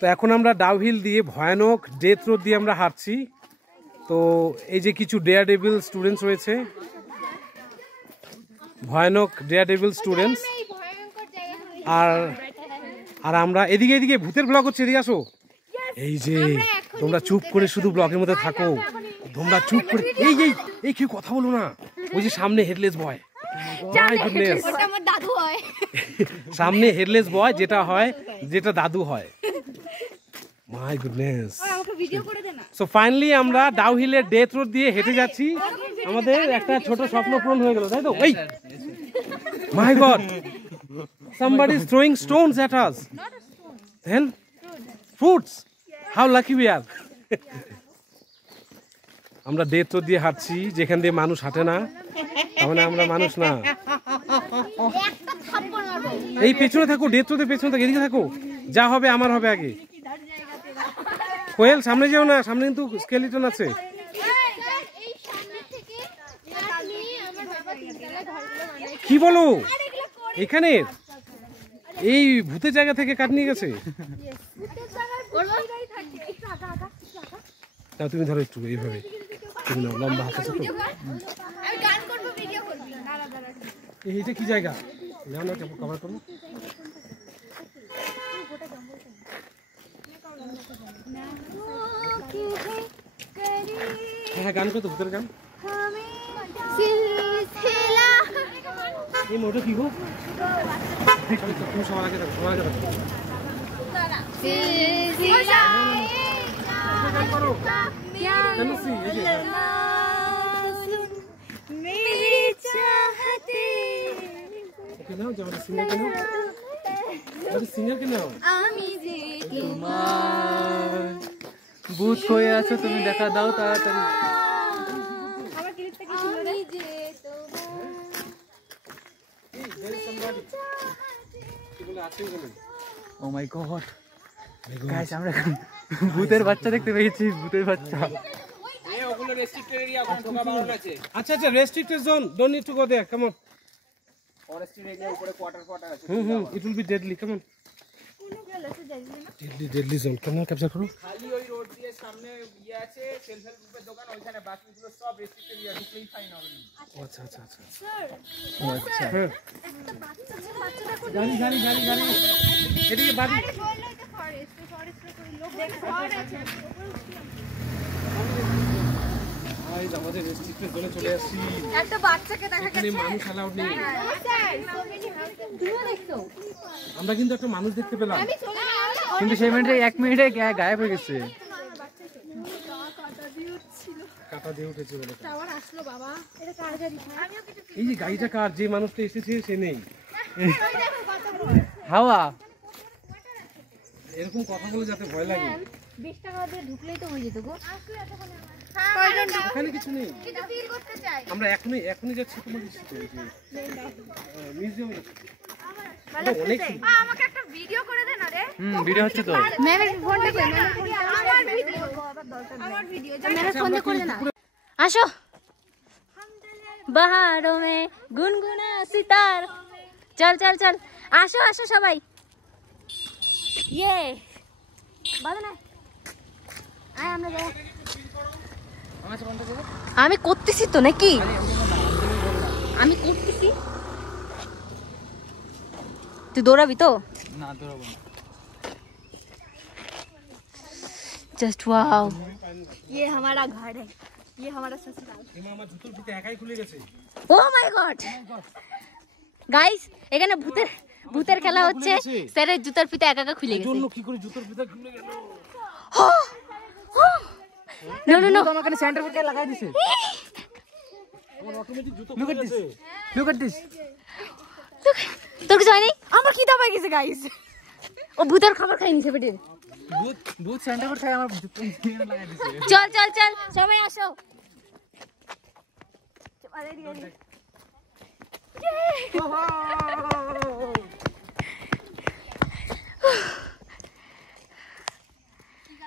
তো এখন আমরা ডাউহিল দিয়ে ভয়ানক ডেথ রোড দিয়ে আমরা হাঁটছি। তো এই যে কিছু ডেয়ারডেভিল স্টুডেন্টস রয়েছে, ভয়ানক ডেয়ারডেভিল স্টুডেন্টস। আর আমরা এদিকে এদিকে ভূতের ব্লগ হচ্ছে, এদিকে আসো। এই যে তোমরা চুপ করে শুধু ব্লগের মধ্যে থাকো, তোমরা চুপ করে। এই এই এই কেউ কথা বলো না। ওই যে সামনে হেডলেস বয়, সামনে হেডলেস বয় যেটা হয়, যেটা দাদু হয়। My goodness. সো ফাইনালি আমরা ডাউহিলের ডেথ রোড দিয়ে হেঁটে যাচ্ছি। আমাদের একটা ছোট স্বপ্ন পূরণ হয়ে গেল, তাই তো? এই মাই god, somebody is throwing stones at us. Then fruits. How lucky we are. আমরা ডেথ রোড দিয়ে হাঁটছি, যেখান দিয়ে মানুষ হাঁটে না, তার মানে আমরা মানুষ না। এই পেছনে থাকো, ডেথ রোডের পেছনে থাকো, এদিকে থাকো। যা হবে আমার হবে আগে। কোয়েল সামনে যাও না, সামনে কিন্তু স্কেলিটন আছে। কি বলো, এখানে এই ভূতের জায়গা থেকে কাট নিয়ে গেছে? তুমি ধরো একটু এইভাবে, তুমি লম্বা হাত আছে তো। এইটা কি জায়গা? কভার করবো। হ্যাঁ, গান করতো, ভূতের গান। এই মোটা কি গো? তুমি সবার আগে থাকো, সবার আগে থাকো। ভূত হয়ে আছো তুমি, দেখা দাও তাড়াতাড়ি। ও মাই গড গাইস, আমরা ভূতের বাচ্চা দেখতে পেয়েছি, ভূতের বাচ্চা। ওগুলো রেস্ট্রিক্টেড এরিয়া, ওখানে ঢোকা বারণ আছে। আচ্ছা আচ্ছা, restricted zone, don't need to go there, come on. Forested area উপরে কোয়ার্টার আছে। It will be deadly, come on. Deadly zone, কেমন ক্যাপচার করো। খালি ওই রোড দিয়ে সামনে ইয়ে আছে, সেলফ হেল্প গ্রুপের দোকান, ওইখানে বাকিগুলো সব রেস্ট্রিক্টেড এরিয়া, ঢুকলেই ফাইন হবে। আচ্ছা আচ্ছা আচ্ছা স্যার, আচ্ছা হ্যাঁ, একটা বাচ্চা গাড়ি গাড়ি গাড়ি গাড়ি এদিকে বাড়ি। আরে বললো তো ফরেস্টে করে লোক ঘর আছে। গাইস, আমাদের রেস্ট্রিক্টেড জোনে চলে আসছি। একটা বাচ্চাকে দেখা যাচ্ছে, এখানে মানুষ অ্যালাউড নেই। তুমি দেখছো, আমরা কিন্তু একটা মানুষ দেখতে পেলাম, কিন্তু সেই মিনিটে 1 মিনিটে গায়েব হয়ে গেছে। কাটা দিয়ে উঠেছে বলে টাওয়ার আসলো বাবা। এটা কার গাড়ি? আমিও কিছু। এই যে গাড়িটা কার, যে মানুষটা এসেছে সে নেই। হাওয়া এরকম কথা বলে যাতে ভয় লাগে। 20 টাকা দিয়ে ঢুকলেই তো হয়ে যেত গো। আসলে এতক্ষণে ওখানে কিছু নেই, কিন্তু ফিল করতে চাই। আমরা এখনই যাচ্ছি তোমার মিউজিয়ামে। আমাকে একটা ভিডিও করে দে না রে। ভিডিও হচ্ছে তো। ম্যামের ফোনটা কই? আমার ভিডিও ম্যামের ফোন দিয়ে করে দে না। আসো। বাহারোं में गुनगुना सितार। चल चल चल, আসো আসো সবাই। ইয়ে বলো না, আয় আমরা যাই। আমি করতেছি তো নাকি, আমি করতেছি। তুই দৌড়াবি তো? না দৌড়াবো না। जस्ट वाओ, ये हमारा घर है, ये हमारा ससुराल। আমার জুতোর ফিতে একাই খুলে গেছে। ও মাই গড গাইস, এখানে ভূতের খেলা হচ্ছে। স্যারের জুতার ফিতে একা একা খুলে গেছে। জন্য কি করে জুতোর ফিতে খুলে গেল? নো নো নো, আমাকে সেন্টার ফিতে লাগাই দিছে। আমার অটোমেটিক জুতো লুক খুলে এট দিস, গেছে। Look at this. তোর কিছু হয়নি? আমার কি দাবাই গেছে গাইস, ও ভূতের খাবার খাই নিছে পেটের। ভূত সেন্টার ফিতে খাই আমার জুতো লাগাই দিছে। চল চল চল সবাই আসো। রেডি